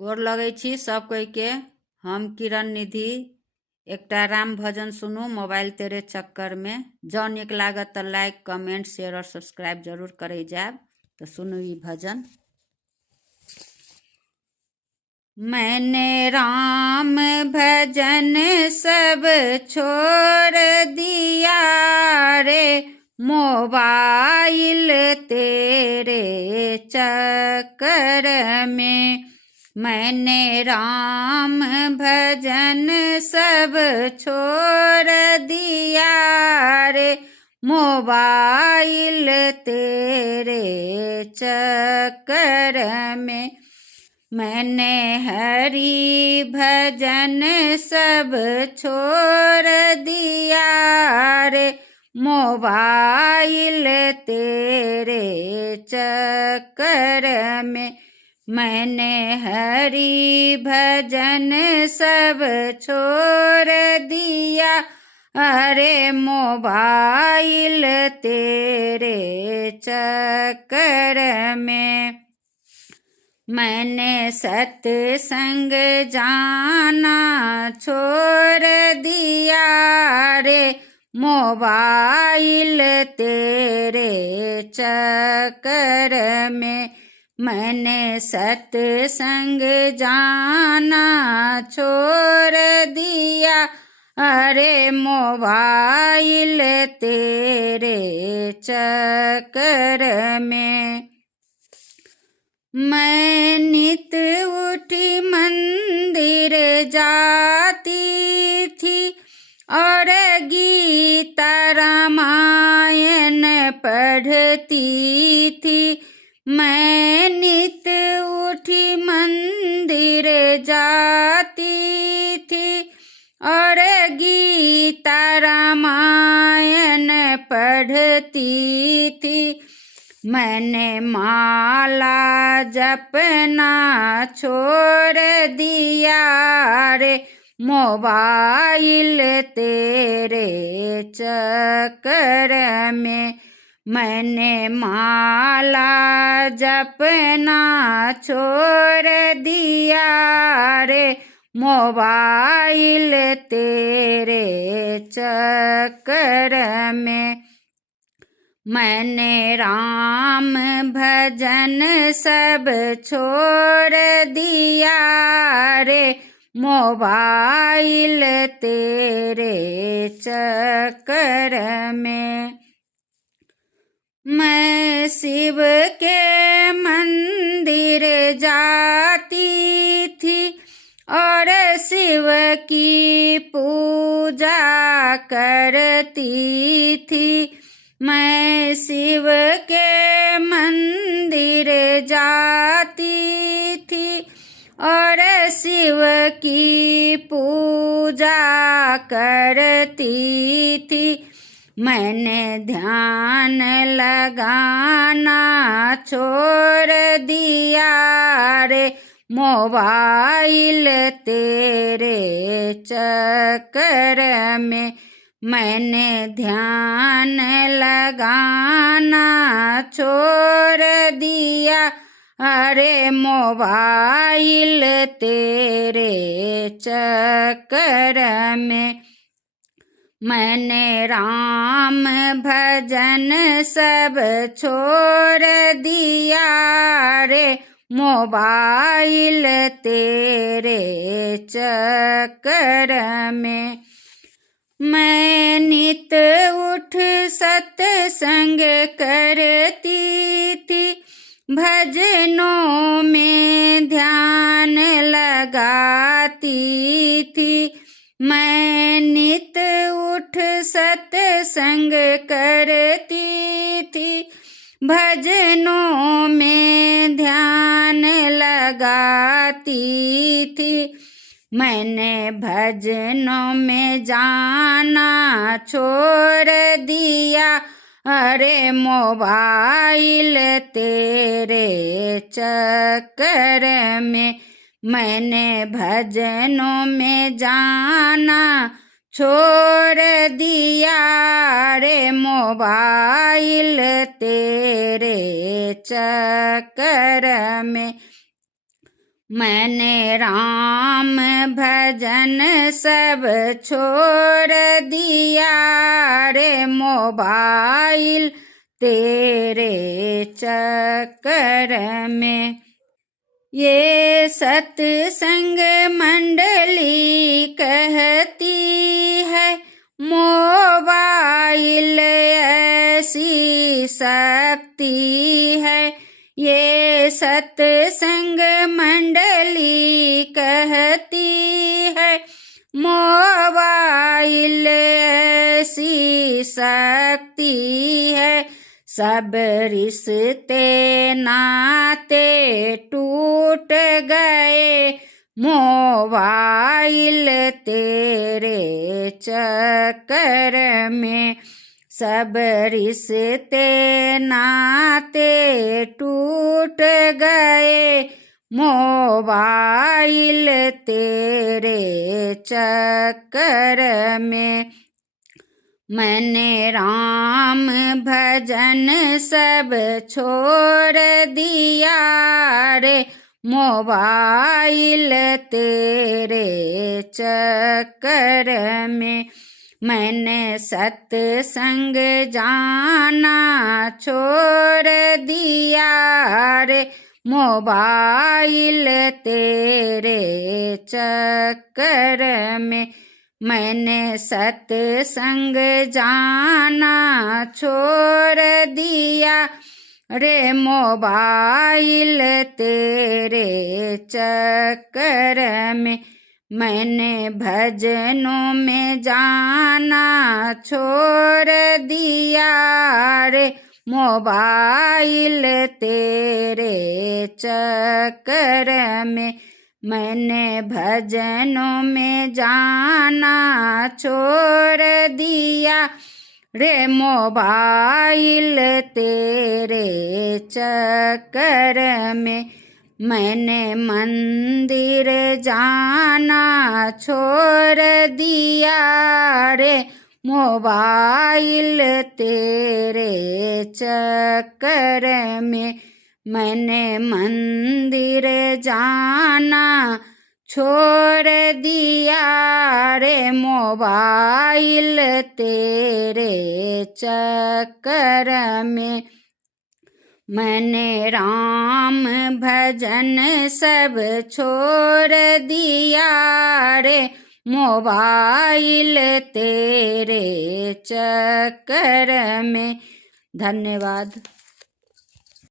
गोर लगै छी सब कोई के। हम किरण निधि एकटा राम भजन सुनू मोबाइल तेरे चक्कर में। जौ नीक लागत तो लाइक कमेंट शेयर और सब्सक्राइब जरूर करे जाब। तो सुनू ई भजन। मैंने राम भजन सब छोड़ दिया रे, मोबाइल तेरे चक्कर में। मैंने राम भजन सब छोड़ दिया रे, मोबाइल तेरे चक्कर में। मैंने हरि भजन सब छोड़ दिया रे, मोबाइल तेरे चक्कर में। मैंने हरि भजन सब छोड़ दिया अरे, मोबाइल तेरे चक्कर में। मैंने सत्संग जाना छोड़ दिया रे, मोबाइल तेरे चक्कर में। मैंने सत्संग जाना छोड़ दिया अरे, मोबाइल तेरे चक्कर में। मैं नित उठी मंदिर जाती थी और गीता रामायण पढ़ती थी। मैं नित उठी मंदिर जाती थी और गीता रामायण पढ़ती थी। मैंने माला जपना छोड़ दिया रे, मोबाइल तेरे चक्कर में। मैंने माला जपना छोड़ दिया रे, मोबाइल तेरे चक्कर में। मैंने राम भजन सब छोड़ दिया रे, मोबाइल तेरे चक्कर में। मैं शिव के मंदिर जाती थी और शिव की पूजा करती थी। मैं शिव के मंदिर जाती थी और शिव की पूजा करती थी। मैंने ध्यान लगाना छोड़ दिया रे, मोबाइल तेरे चक्कर में। मैंने ध्यान लगाना छोड़ दिया अरे, मोबाइल तेरे चक्कर में। मैंने राम भजन सब छोड़ दिया रे, मोबाइल तेरे चक्कर में। मैं नित उठ सत्संग करती थी, भजनों में ध्यान लगाती थी। मैं नित उठ सत्संग करती थी, भजनों में ध्यान लगाती थी। मैंने भजनों में जाना छोड़ दिया अरे, मोबाइल तेरे चक्कर में। मैंने भजनों में जाना छोड़ दिया रे, मोबाइल तेरे चक्कर में। मैंने राम भजन सब छोड़ दिया रे मोबाइल तेरे चक्कर में। ये सत्संग मंडली कहती है मोबाइल ऐसी शक्ति है। ये सत्संग मंडली कहती है मोबाइल ऐसी शक्ति है। सब रिश्ते नाते टूट गए मोबाइल तेरे चक्कर में। सब रिश्ते नाते टूट गए मोबाइल तेरे चक्कर में। मैंने राम भजन सब छोड़ दिया रे मोबाइल तेरे चक्कर में। मैंने सत्संग जाना छोड़ दिया रे मोबाइल तेरे चक्कर में। मैंने सत्संग जाना छोड़ दिया रे मोबाइल तेरे चक्कर में। मैंने भजनों में जाना छोड़ दिया रे मोबाइल तेरे चक्कर में। मैंने भजनों में जाना छोड़ दिया रे मोबाइल तेरे चक्कर में। मैंने मंदिर जाना छोड़ दिया रे मोबाइल तेरे चक्कर में। मैंने मंदिर जाना छोड़ दिया रे मोबाइल तेरे चक्कर में। मैंने राम भजन सब छोड़ दिया रे मोबाइल तेरे चक्कर में। धन्यवाद।